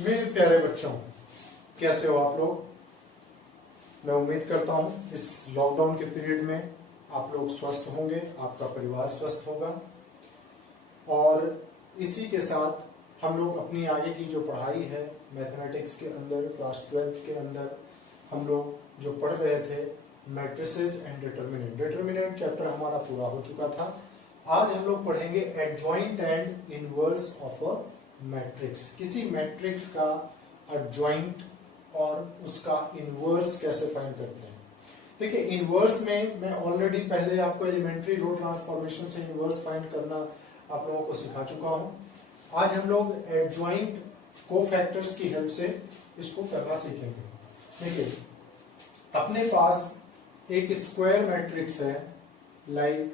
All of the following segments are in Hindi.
मेरे प्यारे बच्चों, कैसे हो आप लोग। मैं उम्मीद करता हूं इस लॉकडाउन के पीरियड में आप लोग स्वस्थ होंगे, आपका परिवार स्वस्थ होगा। और इसी के साथ हम लोग अपनी आगे की जो पढ़ाई है मैथमेटिक्स के अंदर, क्लास 12 के अंदर हम लोग जो पढ़ रहे थे matrices and determinant. Determinant chapter हमारा पूरा हो चुका था। आज हम लोग पढ़ेंगे adjoint and inverse of a matrix. किसी मैट्रिक्स का एडजॉइंट और उसका इनवर्स कैसे फाइंड करते हैं। देखिए, इनवर्स में मैं ऑलरेडी पहले आपको एलिमेंट्री रो ट्रांसफॉर्मेशन से इनवर्स फाइंड करना आप लोगों को सिखा चुका हूं। आज हम लोग एडजॉइंट कोफैक्टर्स की हेल्प से इसको करना सीखेंगे। देखिए, अपने पास एक स्क्वायर मैट्रिक्स है लाइक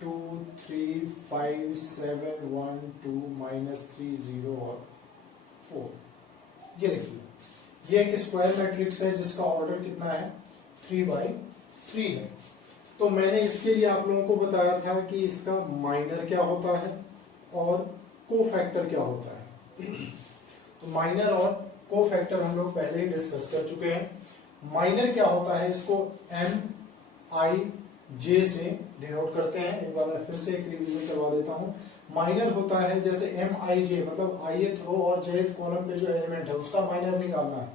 2 3 5 7 1 2 -3 0 और 4। ये देखिए, ये एक स्क्वायर मैट्रिक्स है जिसका ऑर्डर कितना है 3/3 है। तो मैंने इसके लिए आप लोगों को बताया था कि इसका माइनर क्या होता है और कोफैक्टर क्या होता है। तो माइनर और कोफैक्टर हम लोग पहले ही डिस्कस कर चुके हैं। माइनर क्या होता है, इसको MIJ से डिनोट करते हैं। एक बार मैं फिर से एक रिवीजन करवा देता हूं। माइनर होता है जैसे MIJ मतलब ith रो और jth कॉलम पे जो एलिमेंट है उसका माइनर निकालना है।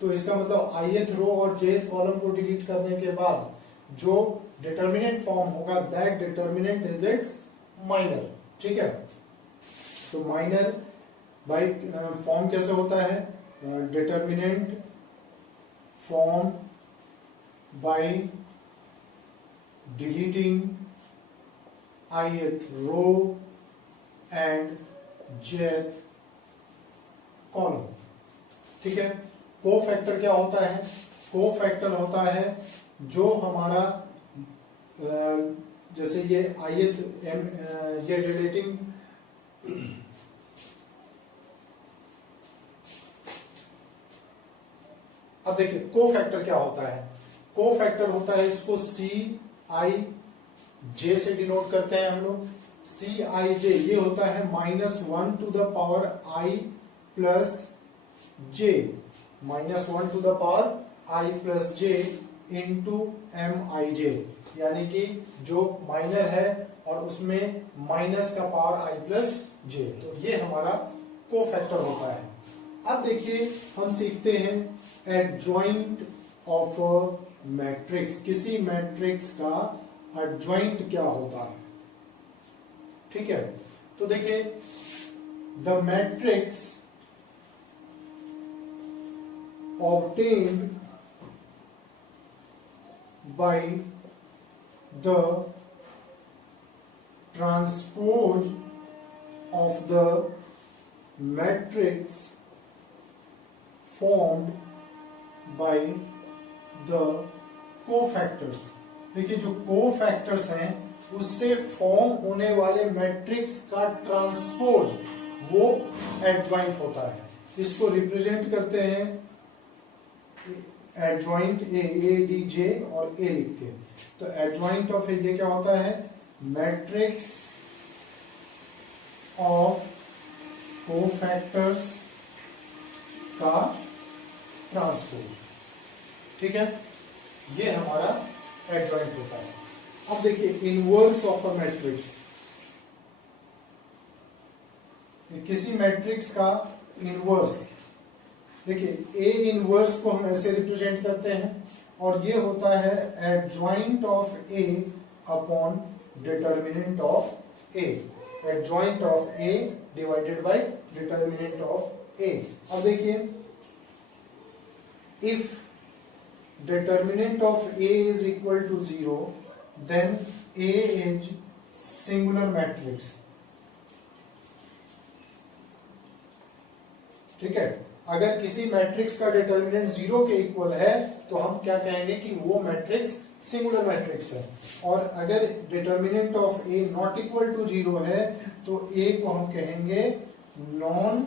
तो इसका मतलब ith रो और jth कॉलम को डिलीट करने के बाद जो डिटर्मिनेंट फॉर्म होगा that determinant is its minor. ठीक है, तो माइनर बाय फॉर्म कैसे होता है, determinant form by deleting ith row and jth column. ठीक है, कोफैक्टर क्या होता है, कोफैक्टर होता है जो हमारा जैसे ये ith ये डिलीटिंग अब देखिए कोफैक्टर क्या होता है। कोफैक्टर होता है, इसको CIJ से डिनोट करते हैं हम लोग। CIJ ये होता है -1 to the power I plus J, -1 to the power I plus J into MIJ, यानी कि जो माइनर है और उसमें माइनस का पावर I plus J। तो ये हमारा कोफैक्टर होता है। अब देखिए, हम सीखते हैं एडजॉइंट ऑफ अ मैट्रिक्स। किसी मैट्रिक्स का एडजॉइंट क्या होता है। ठीक है, तो देखिए, the matrix obtained by the transpose of the matrix formed by the cofactors। देखिए, जो कोफैक्टर्स हैं उससे फॉर्म होने वाले मैट्रिक्स का ट्रांसपोज वो एडजॉइंट होता है। इसको रिप्रेजेंट करते हैं एडजॉइंट ADJ और A लिख के। तो एडजॉइंट ऑफ ये क्या होता है, मैट्रिक्स ऑफ कोफैक्टर्स का ट्रांसपोज। ठीक है, ये हमारा एडजॉइंट होता है। अब देखिए, इनवर्स ऑफ अ मैट्रिक्स। किसी मैट्रिक्स का इनवर्स, देखिए A इनवर्स को हम ऐसे रिप्रेजेंट करते हैं और ये होता है adjoint of A upon determinant of A। Adjoint of A divided by determinant of A। अब देखिए, if determinant of A is equal to 0 then A is singular matrix। ठीक है, अगर किसी मैट्रिक्स का डिटर्मिनेंट 0 के इक्वल है तो हम क्या कहेंगे कि वो मैट्रिक्स सिंगुलर मैट्रिक्स है। और अगर determinant of A not equal to 0 है तो A को हम कहेंगे नॉन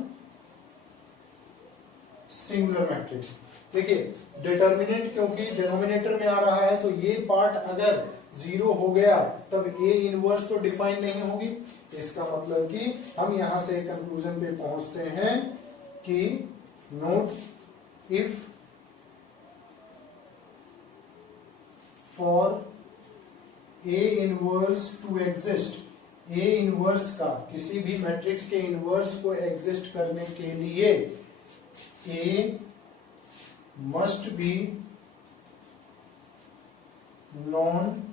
सिंगुलर मैट्रिक्स। देखिए, डिटर्मिनेंट क्योंकि डिनोमिनेटर में आ रहा है तो ये पार्ट अगर 0 हो गया तब A इनवर्स तो डिफाइन नहीं होगी। इसका मतलब कि हम यहां से कंक्लूजन पे पहुंचते हैं कि note if for A inverse two exist, A inverse का, किसी भी मैट्रिक्स के इनवर्स को एग्जिस्ट करने के लिए ए मस्ट बी नॉन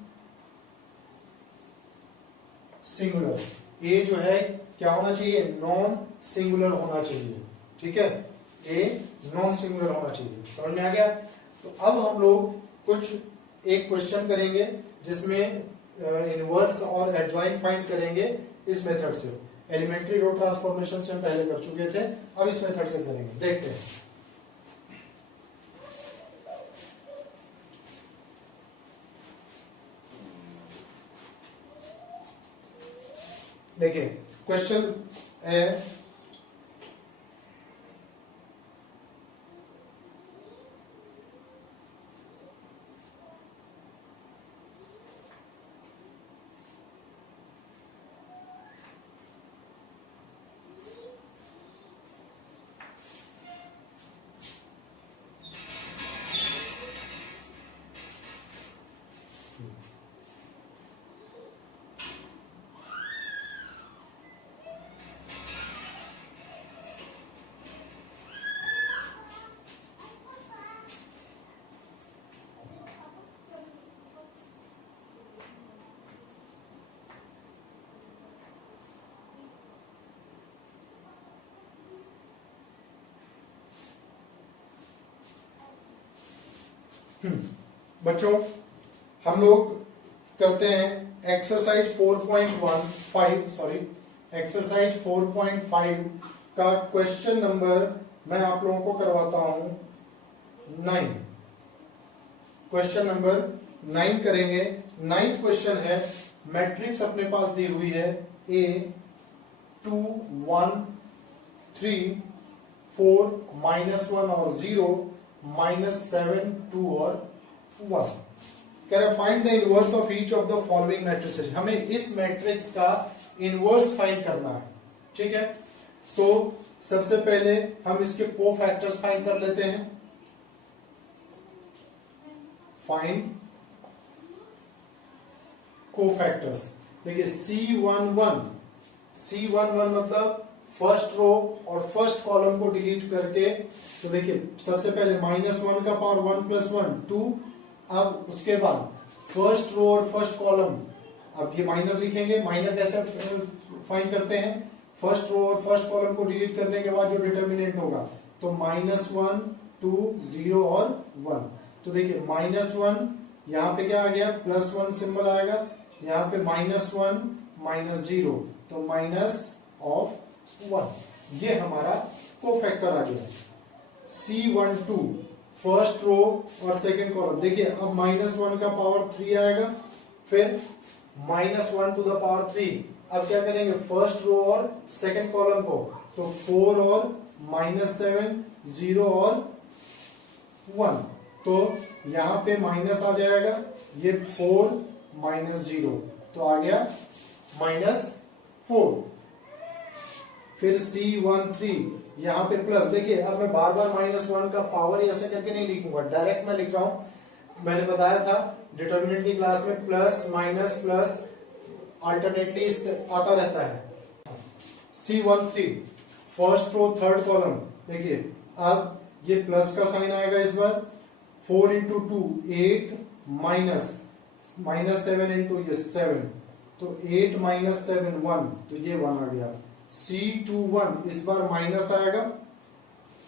सिंगुलर। ए जो है क्या होना चाहिए, नॉन सिंगुलर होना चाहिए, ठीक है, ए नॉन सिंगुलर होना चाहिए। समझ में आ गया? तो अब हम लोग कुछ एक क्वेश्चन करेंगे जिसमें इनवर्स और एडजॉइंट फाइंड करेंगे इस मेथड से। एलिमेंट्री रो ट्रांसफॉर्मेशन से हम पहले कर चुके थे, अब इस मेथड से करेंगे। देखते हैं। देखिए क्वेश्चन है बच्चों हम लोग करते हैं एक्सरसाइज 4.15 सॉरी एक्सरसाइज 4.5 का क्वेश्चन नंबर मैं आप लोगों को करवाता हूं 9। क्वेश्चन नंबर 9 करेंगे। 9th क्वेश्चन है, मैट्रिक्स अपने पास दी हुई है A 2 1 3 4 -1 और 0 -7 2 और 1। कह रहे find the inverse of each of the following matrices. हमें इस मैट्रिक्स का इनवर्स फाइंड करना है, ठीक है। तो सबसे पहले हम इसके कोफैक्टर्स फाइंड कर लेते हैं। Find cofactors. देखिए C11 मतलब फर्स्ट रो और फर्स्ट कॉलम को डिलीट करके, तो देखिए सबसे पहले -1 का पावर 1 + 1 2। अब उसके बाद फर्स्ट रो और फर्स्ट कॉलम, अब ये माइनर लिखेंगे। माइनर कैसे फाइंड करते हैं, फर्स्ट रो और फर्स्ट कॉलम को डिलीट करने के बाद जो डिटर्मिनेंट होगा, तो -1 2 0 और 1। तो देखिए -1 यहां पे क्या आ गया, +1 सिंबल आएगा, यहां पे -1 -0 तो -1। ये हमारा कोफैक्टर आ गया। C12 फर्स्ट रो और सेकंड कॉलम। देखिए अब -1 का पावर 3 आएगा, फिर -1 टू द पावर 3। अब क्या करेंगे, फर्स्ट रो और सेकंड कॉलम को, तो 4 और -7 0 और 1। तो यहां पे माइनस आ जाएगा, ये 4 -0 तो आ गया -4। फिर C13 यहां पे प्लस। देखिए अब मैं बार बार -1 का पावर ऐसे करके नहीं लिखूंगा, डायरेक्ट मैं लिख रहा हूं। मैंने बताया था डिटर्मिनेंट की क्लास में प्लस माइनस प्लस अल्टरनेटली आता रहता है। C13 first row third column. देखिए अब ये प्लस का साइन आएगा इस बार, 4 × 2 8 -7 × 7 तो 8 -7 1 तो ये 1 आ गया। C21 इस बार माइनस आएगा,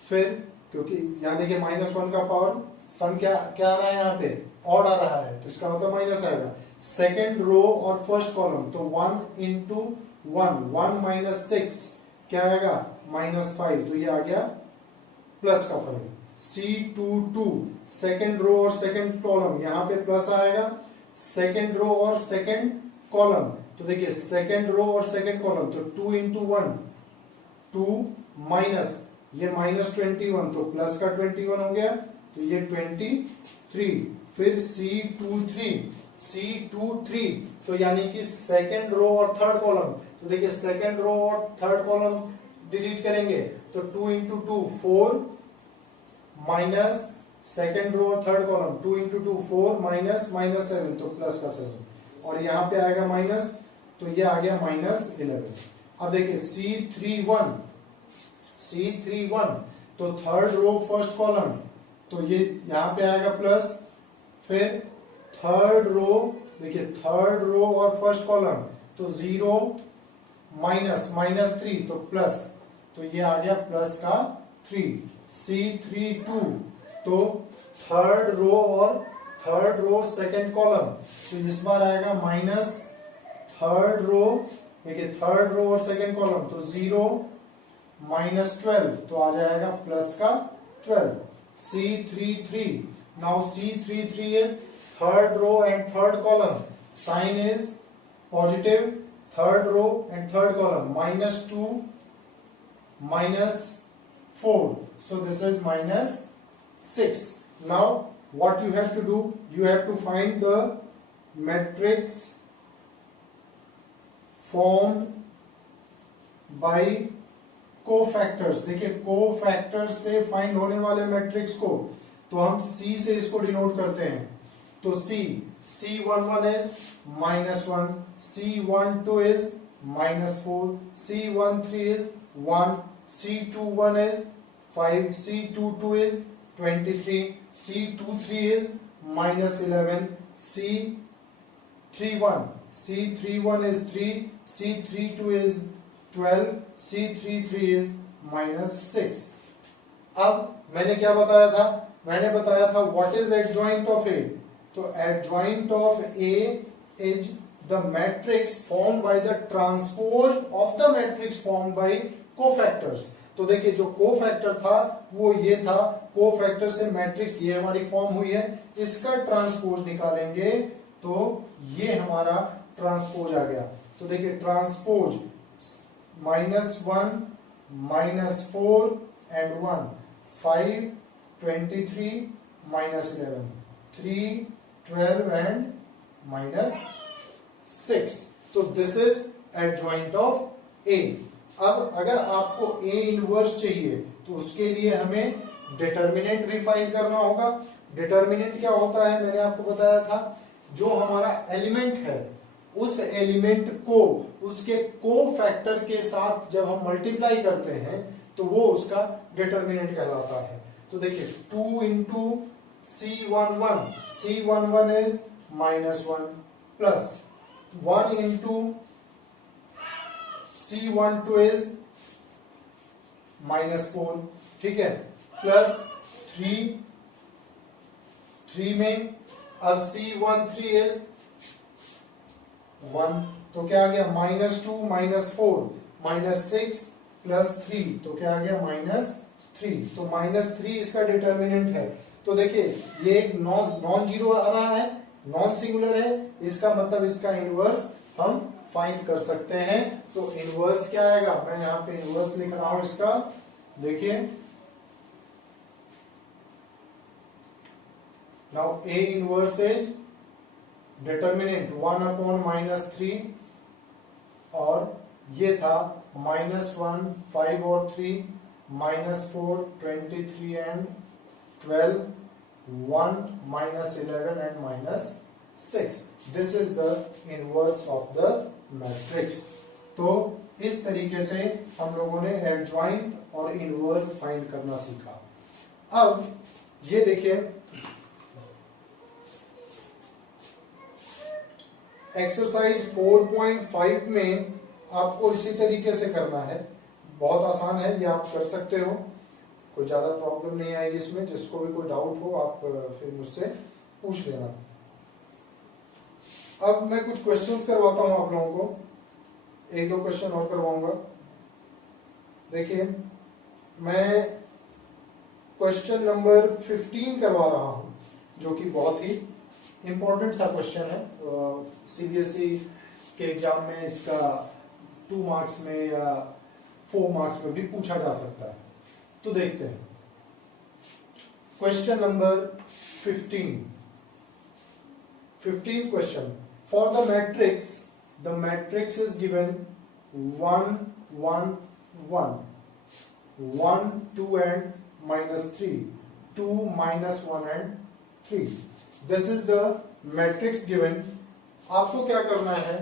फिर क्योंकि यहां देखिए -1 का पावर सम क्या आ रहा है, यहाँ पे ऑड आ रहा है, तो इसका मतलब माइनस आएगा। सेकेंड रो और फर्स्ट कॉलम, तो 1 × 1 1 -6 क्या आएगा, -5 तो ये आ गया प्लस का 5। C22 सेकेंड रो और सेकेंड कॉलम, यहां पे प्लस आएगा, सेकेंड रो और सेकेंड कॉलम, तो देखिए सेकेंड रो और सेकेंड कॉलम, तो 2 × 1 2 माइनस ये -21 तो प्लस का 21 हो गया, तो ये 23। फिर C23 तो यानी कि सेकेंड रो और थर्ड कॉलम, तो देखिए सेकेंड रो और थर्ड कॉलम डिलीट करेंगे तो 2 इंटू 2 4 माइनस सेकेंड रो और third column 2 into 2 4 minus minus 7 तो प्लस का 7 और यहाँ पे आएगा माइनस तो ये आ गया माइनस 11। अब देखिए C31 तो थर्ड रो फर्स्ट कॉलम तो ये यहाँ पे आएगा प्लस, फिर थर्ड रो देखिए थर्ड रो और फर्स्ट कॉलम तो 0 माइनस माइनस 3 तो प्लस तो ये आ गया प्लस का 3। C32 तो थर्ड रो और थर्ड रो सेकेंड कॉलम तो इस बार आएगा माइनस थर्ड रो देखिए थर्ड रो और सेकेंड कॉलम तो 0 माइनस 12 तो आ जाएगा प्लस का 12। C33 now C33 is third row and third column sign is positive third row and third column minus 2 minus 4 so this is minus 6। now what you have to do, you have to find the matrix formed by cofactors। देखिए cofactors से फाइंड होने वाले मैट्रिक्स को तो हम C से इसको डिनोट करते हैं तो C11 is -1, C12 is -4, C13 is 1, C21 is 5, C22 is 23, C23 is -11, C31 is 3, C32 is 12, C33 is -6। अब मैंने क्या बताया था, मैंने बताया था व्हाट इज एडजॉइंट ऑफ ए तो adjoint of A is the matrix formed by the transpose of the matrix formed by cofactors। तो देखिए जो कोफैक्टर था वो ये था, कोफैक्टर से मैट्रिक्स ये हमारी फॉर्म हुई है, इसका ट्रांसपोज निकालेंगे तो ये हमारा ट्रांसपोज आ गया। तो देखिए ट्रांसपोज -1 -4 एंड 1 5 23 -11 3 12 एंड -6 तो दिस इज एडजॉइंट ऑफ ए। अब अगर आपको ए इनवर्स चाहिए तो उसके लिए हमें डिटर्मिनेंट भी फाइंड करना होगा। डिटर्मिनेंट क्या होता है मैंने आपको बताया था, जो हमारा एलिमेंट है उस एलिमेंट को उसके कोफैक्टर के साथ जब हम मल्टीप्लाई करते हैं तो वो उसका डिटर्मिनेंट कहलाता है। तो देखिए 2 into C11 is -1 plus 1 into C12 is -4 ठीक है, प्लस 3 में अब C13 इज 1 तो क्या आ गया -2 -4 -6 प्लस 3 तो क्या आ गया -3 तो -3 इसका डिटर्मिनेंट है। तो देखिए ये एक नॉन जीरो आ रहा है, नॉन सिंगुलर है, इसका मतलब इसका इनवर्स हम फाइंड कर सकते हैं। तो इनवर्स क्या आएगा, मैं यहां पे इनवर्स लिख रहा हूं इसका, देखिए now A inverse is determinant 1/-3 और ये था -1 5 और 3 -4 23 and 12 1 -11 and -6। This is the inverse of the matrix. तो इस तरीके से हम लोगों ने एडजॉइंट और इनवर्स फाइंड करना सीखा। अब ये देखिए एक्सरसाइज 4.5 में आपको इसी तरीके से करना है, बहुत आसान है, ये आप कर सकते हो, कोई ज्यादा प्रॉब्लम नहीं आएगी इसमें। जिसको भी कोई डाउट हो आप फिर मुझसे पूछ लेना। अब मैं कुछ क्वेश्चंस करवाता हूं आप लोगों को, 1-2 क्वेश्चन और करवाऊंगा। देखिए मैं क्वेश्चन नंबर 15 करवा रहा हूं, जो कि बहुत ही इंपॉर्टेंट सा क्वेश्चन है। सीबीएसई के एग्जाम में इसका 2 मार्क्स में या 4 मार्क्स में भी पूछा जा सकता है। तो देखते हैं question number 15th question. For the matrix is given 1 1 1 1 2 and -3, 2 -1 and 3. This is the matrix given. आपको क्या करना है,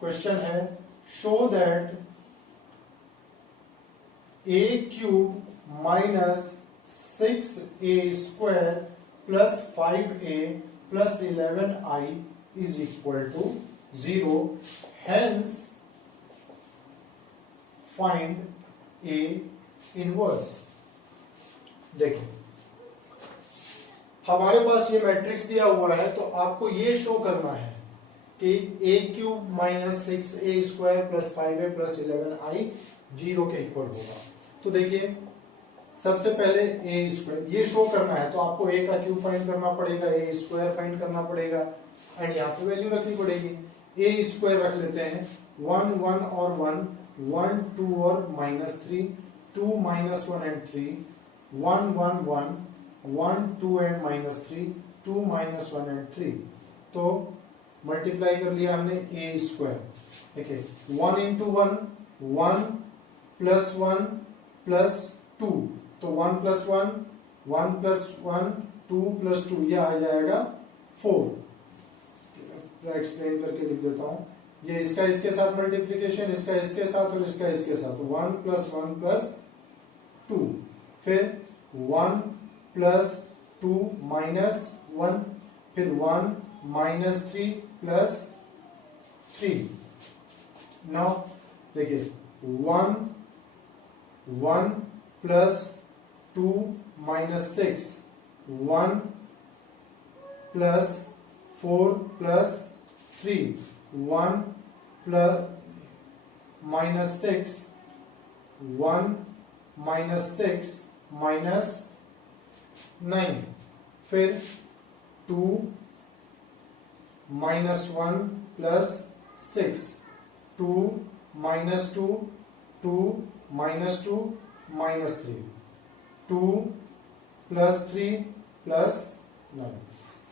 क्वेश्चन है show that a cube minus 6a square plus 5a plus 11i is equal to 0. Hence find a inverse. देखिए हमारे पास ये मैट्रिक्स दिया हुआ है, तो आपको ये शो करना है कि a cube minus 6a square plus 5a plus 11i 0 के इक्वल होगा. तो देखिए सबसे पहले a स्क्वायर ये शो करना है, तो आपको a का क्यूब फाइंड करना पड़ेगा, a स्क्वायर फाइंड करना पड़ेगा एंड यहाँ पे वैल्यू रखनी पड़ेगी. a स्क्वायर रख लेते हैं, 1 1 और 1, 1 2 और -3, 2 -1 एंड 3, 1 1 1, 1 2 एंड -3, 2 -1 एंड 3. तो मल्टीप्लाई कर लिया हमने a स्क्वायर. देखिए 1 into 1 1 प्लस 1 प्लस 2, तो 1 प्लस 1 1 प्लस 1 2 प्लस 2, यह आ जाएगा 4. एक्सप्लेन करके लिख देता हूं. ये इसका इसके साथ मल्टीप्लीकेशन, इसका इसके साथ और इसका इसके साथ, 1 प्लस 1 प्लस 2, फिर 1 प्लस 2 माइनस 1, फिर 1 माइनस 3 प्लस 3. नाउ देखिए 1 1 plus 2 minus 6, 1 plus 4 plus 3, 1 plus minus 6, 1 minus 6 minus 9, फिर 2 minus 1 plus 6, 2 minus 2, 2 minus 2 minus 3, 2 plus 3 plus 9.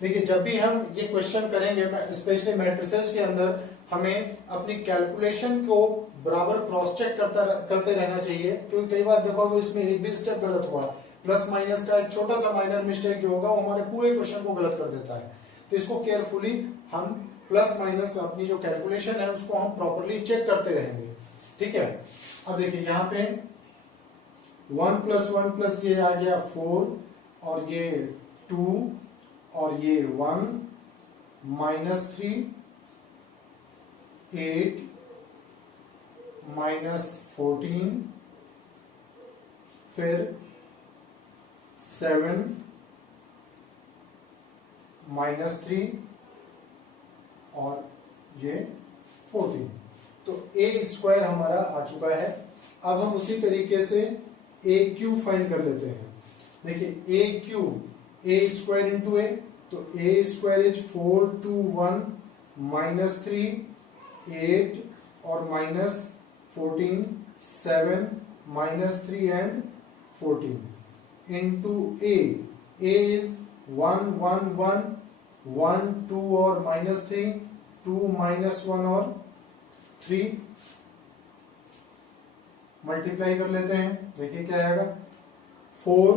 देखिए जब भी हम ये क्वेश्चन करेंगे, स्पेशली मैट्रिसेस के अंदर, हमें अपनी कैलकुलेशन को बराबर क्रॉस चेक करते रहना चाहिए, क्योंकि कई बार देखो इसमें एक भी स्टेप गलत हुआ, प्लस माइनस का एक छोटा सा माइनर मिस्टेक जो होगा वो हमारे पूरे क्वेश्चन को गलत कर देता है. तो इसको केयरफुली हम प्लस माइनस अपनी जो कैलकुलेशन है उसको हम प्रॉपरली चेक करते रहेंगे. ठीक है. अब देखिए यहाँ पे 1 प्लस 1 प्लस ये आ गया 4 और ये 2 और ये 1 माइनस 3 8 माइनस 14 फिर 7 माइनस 3 और ये 14. तो a स्क्वायर हमारा आ चुका है. अब हम उसी तरीके से a क्यूब फाइंड कर लेते हैं. देखिए a cube a square into a, तो a स्क्वायर इज 4 2 1 माइनस 3 8 और minus 14 7 minus 3 and 14 into a is 1 1 1 1 2 और माइनस 3 2 माइनस 1 और 3. मल्टीप्लाई कर लेते हैं. देखिए क्या आएगा, 4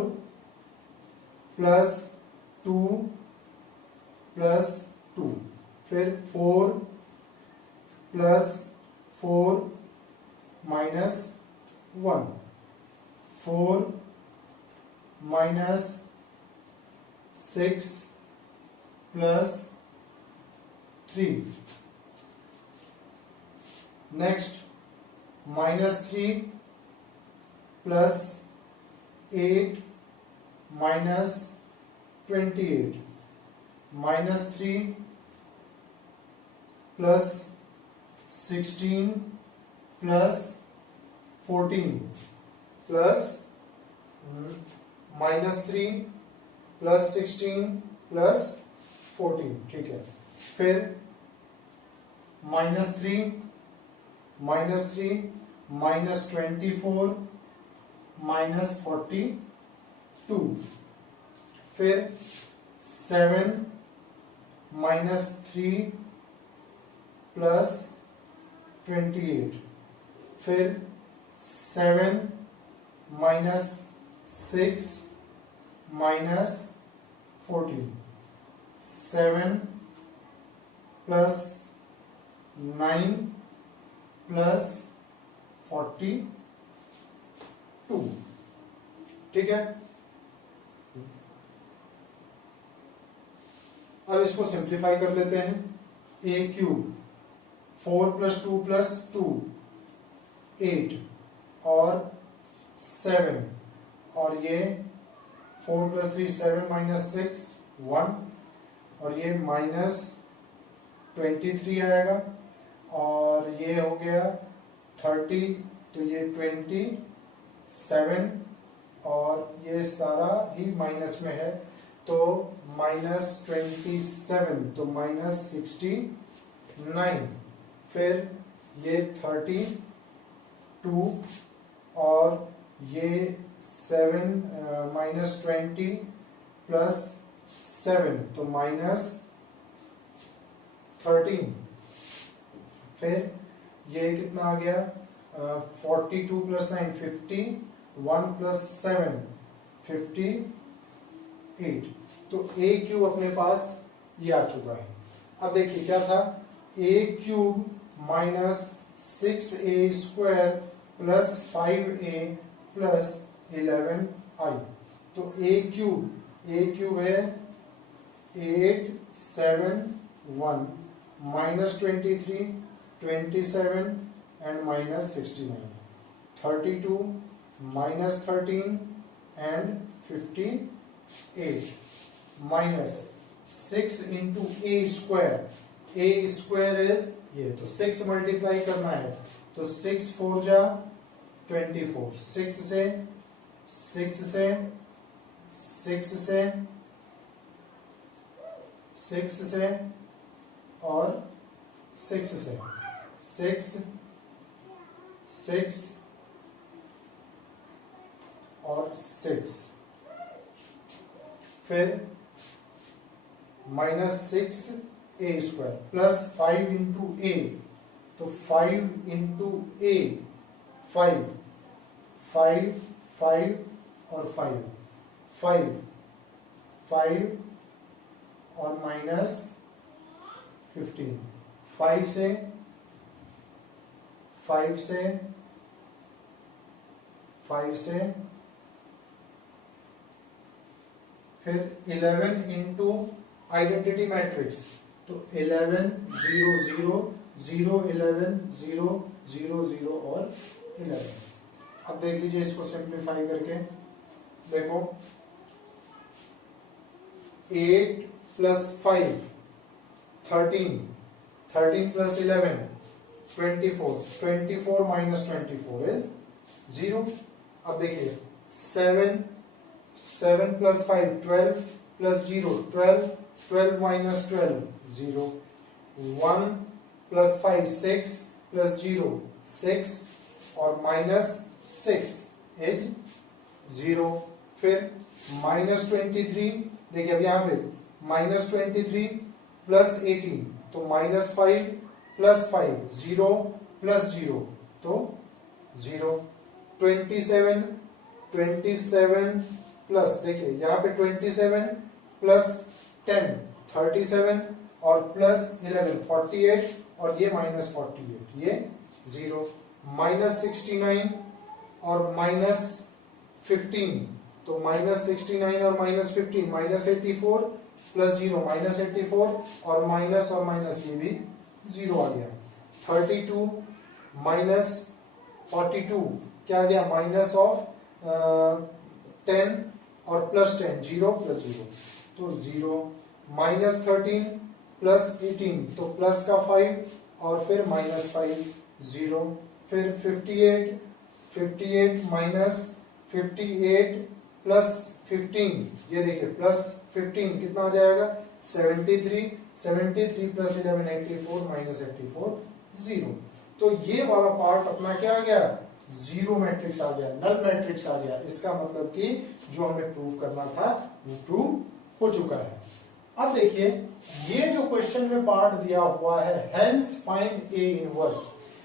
प्लस 2 प्लस 2, फिर 4 plus 4 minus 1, 4 minus 6 plus 3. Next minus 3 plus 8 minus 28, minus 3 plus 16 plus 14 plus minus 3 plus 16 plus 14. ठीक है. फिर माइनस 3 माइनस 24 माइनस 42, फिर 7 माइनस 3 प्लस 28, फिर 7 माइनस 6 माइनस 14, 7 प्लस 9 प्लस 42, ठीक है। अब इसको सिंप्लीफाई कर लेते हैं। ए क्यूब 4 प्लस 2 प्लस 2 8 और 7 और ये 4 प्लस 3 7 माइनस 6 1 और ये माइनस 23 आएगा और ये हो गया 30 तो ये 27 और ये सारा ही माइनस में है तो माइनस 27 तो माइनस 69, फिर ये 32 और ये 7 माइनस 20 प्लस 7 तो माइनस 13, फिर ये कितना आ गया 42 प्लस 9 50, 1 प्लस 7 58, तो ए क्यूब अपने पास ये आ चुका है। अब देखिए क्या था, a cube minus 6a square plus 5a plus 11i, तो ए क्यूब है 8 7 1 minus 23 27 and minus 69, 32 minus 13 and 58 minus 6 into a square is ये, तो 6 मल्टीप्लाई करना है तो 6 4 जा 24, 6 से 6 से 6 से 6 से और 6 से 6 6 और 6, फिर माइनस 6 ए स्क्वायर प्लस 5 इंटू ए, तो 5 इंटू ए 5 5 5 और 5 5 5 और माइनस 15, 5 से 5 से 5 से, फिर 11 इंटू आइडेंटिटी मैट्रिक्स, तो 11 0 0 0 11 0 0 0 और 11। अब देख लीजिए इसको सिंप्लीफाई करके, देखो 8 प्लस 5 13 13 प्लस 11 24 24 माइनस 24 इज 0। अब देखिए 7 7 plus 5 12 plus 0 12 12 minus 12 0, 1 plus 5 6 plus 0 6 और माइनस 6 इज 0, फिर माइनस 23, देखिए अब यहां पे माइनस 23 प्लस 18 तो माइनस 5 प्लस 5 0 प्लस 0 तो 0, 27 प्लस, देखिए यहाँ पे 27 प्लस 10 37 और प्लस 11 48 और ये माइनस 48 ये 0, माइनस 69 और माइनस 15 तो माइनस 69 और माइनस 15 माइनस 84 प्लस 0 माइनस 84 और माइनस ये भी 0 आ गया, 32 माइनस 42 क्या आ गया माइनस ऑफ 10 और प्लस 10 0 प्लस 0 तो 0, माइनस 13 प्लस 18 तो प्लस का 5 और फिर माइनस 5 0, फिर 58 माइनस 58 प्लस 15, ये देखिए प्लस 15 कितना आ जाएगा 73 प्लस 11 84 माइनस 84 0, तो ये वाला पार्ट अपना क्या आ गया 0 मैट्रिक्स आ गया, नल मैट्रिक्स आ गया। इसका मतलब कि जो हमें प्रूव करना था वो प्रूव हो चुका है। अब देखिए ये जो क्वेश्चन में पार्ट दिया हुआ है हेंस फाइंड ए इनवर्स,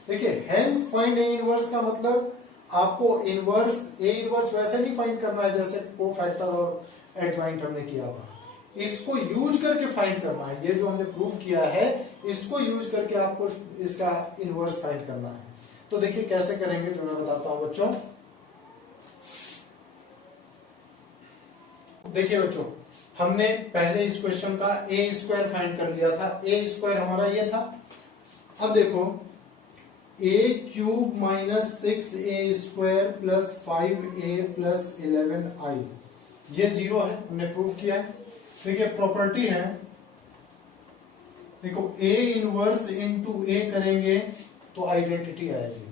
देखिए हेंस फाइंड ए इनवर्स का मतलब आपको इनवर्स ए इनवर्स वैसे नहीं फाइंड करना है जैसे कोफैक्टर और एडजॉइंट हमने किया था, इसको यूज करके फाइंड करना है। ये जो हमने प्रूफ किया है इसको यूज करके आपको इसका इनवर्स फाइंड करना है। तो देखिए कैसे करेंगे, जो मैं बताता हूं बच्चों। देखिए बच्चों, हमने पहले इस क्वेश्चन का ए स्क्वायर फाइंड कर लिया था। ए स्क्वायर हमारा ये था। अब देखो a cube minus 6a square plus 5a plus 11i, ये 0 है, हमने प्रूव किया है। देखिए प्रॉपर्टी है, देखो a इनवर्स इंटू ए करेंगे तो आइडेंटिटी आएगी,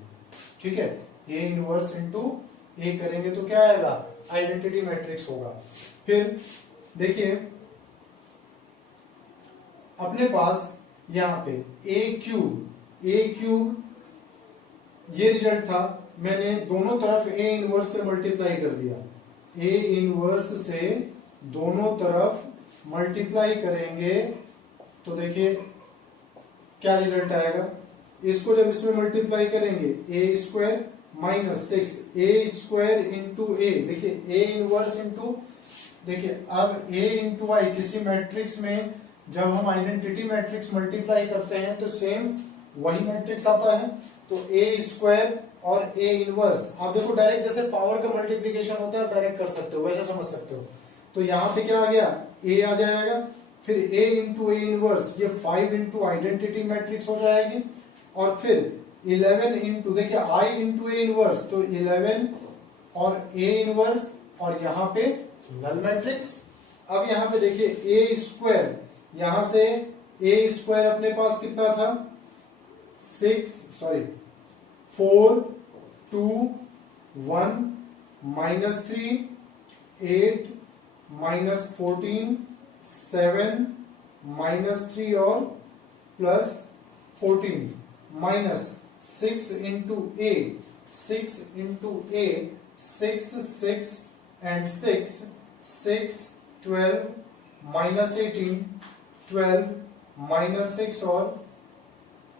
ठीक है। a इनवर्स इंटू ए करेंगे तो क्या आएगा, आइडेंटिटी मैट्रिक्स होगा। फिर देखिए अपने पास यहां पे ए क्यूब ये रिजल्ट था, मैंने दोनों तरफ ए इनवर्स से मल्टीप्लाई कर दिया। ए इनवर्स से दोनों तरफ मल्टीप्लाई करेंगे तो देखिए क्या रिजल्ट आएगा। इसको जब इसमें मल्टीप्लाई करेंगे ए स्क्वायर माइनस 6 ए स्क्वायर इंटू ए, देखिए ए इनवर्स इंटू, देखिए अब ए इंटू आई, किसी मैट्रिक्स में जब हम आइडेंटिटी मैट्रिक्स मल्टीप्लाई करते हैं तो सेम वही मैट्रिक्स आता है। तो ए स्क्वायर और ए इनवर्स, आप देखो डायरेक्ट जैसे पावर का मल्टीप्लीकेशन होता है डायरेक्ट कर सकते हो, वैसे समझ सकते हो। तो यहां पे क्या आ गया, ए आ जाएगा, फिर ए इंटू ए इनवर्स, ये 5 इंटू आइडेंटिटी मैट्रिक्स हो जाएगी, और फिर 11 इंटू, देखिए आई इंटू ए इनवर्स, तो 11 और ए इनवर्स, और यहां पे नल मैट्रिक्स। अब यहां पे देखिए ए स्क्वायर, यहां से ए स्क्वायर अपने पास कितना था, 4 2 1 माइनस 3 8 माइनस 14 7 माइनस 3 और plus 14 minus 6 into A 6 6 and 6 12 minus 18 12 minus 6 और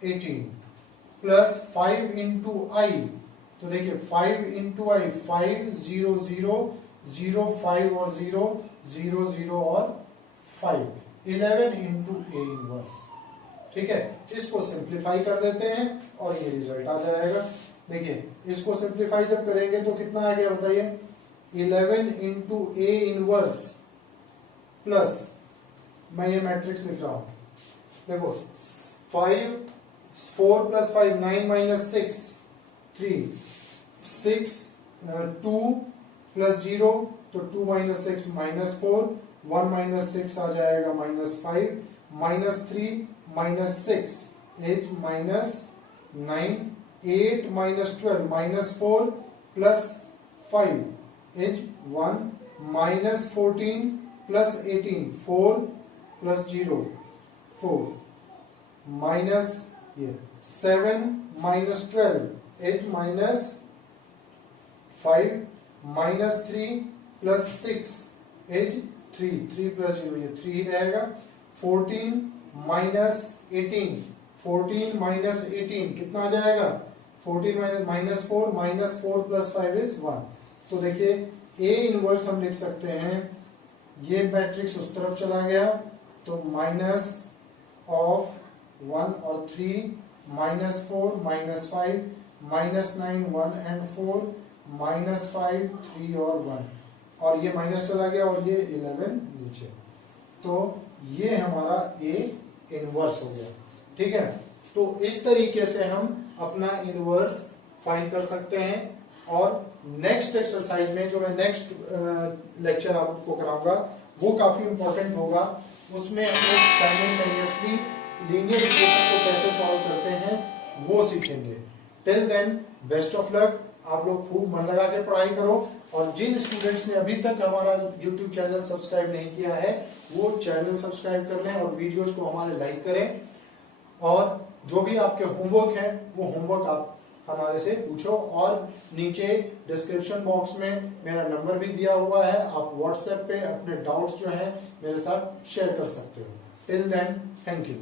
18 प्लस 5 इंटू आई, तो देखिए 5 इंटू आई 5 0 0 0 5 और 0 0 0 और 5 11 इंटू ए इनवर्स, ठीक है। इसको सिंप्लीफाई कर देते हैं और ये रिजल्ट आ जाएगा। देखिए इसको सिंप्लीफाई जब करेंगे तो कितना आ गया बताइए, 11 इंटू ए इनवर्स प्लस, मैं ये मैट्रिक्स लिख रहा हूं, देखो 4 प्लस 5 9 माइनस 6 3 6 2 प्लस 0 तो 2 माइनस 6 माइनस 4 1 माइनस 6 आ जाएगा minus 5 minus 3 minus 6 8 minus 9 8 minus 12 minus 4 plus 5 is 1 minus 14 plus 18 4 plus 0 4 minus ये 7 minus 12 8 minus 5 minus 3 plus 6 is 3 plus 0 ये 3 रहेगा। 14 माइनस 18 14 माइनस 18 कितना आ जाएगा, 14 माइनस 4 प्लस 5 इज 1। तो देखिए ए इनवर्स हम लिख सकते हैं, ये मैट्रिक्स उस तरफ चला गया तो माइनस ऑफ 1 और 3 minus 4 minus 5 minus 9 1 and 4 minus 5 3 और 1, और ये माइनस चला गया और ये 11 नीचे। तो ये हमारा ए इनवर्स हो गया, ठीक है। तो इस तरीके से हम अपना इनवर्स फाइंड कर सकते हैं। और नेक्स्ट एक्सरसाइज में जो मैं नेक्स्ट लेक्चर आपको कराऊंगा वो काफी इंपॉर्टेंट होगा, उसमें हम लोग साइमल्टेनियसली लीनियर इक्वेशन को कैसे सॉल्व करते हैं वो सीखेंगे। Till then best of luck, आप लोग खूब मन लगा के पढ़ाई करो, और जिन स्टूडेंट्स ने अभी तक हमारा यूट्यूब चैनल सब्सक्राइब नहीं किया है वो चैनल सब्सक्राइब कर लें और वीडियोज को हमारे लाइक करें, और जो भी आपके होमवर्क है वो होमवर्क आप हमारे से पूछो, और नीचे डिस्क्रिप्शन बॉक्स में मेरा नंबर भी दिया हुआ है, आप व्हाट्सएप पे अपने डाउट्स जो है मेरे साथ शेयर कर सकते हो। Till then thank you.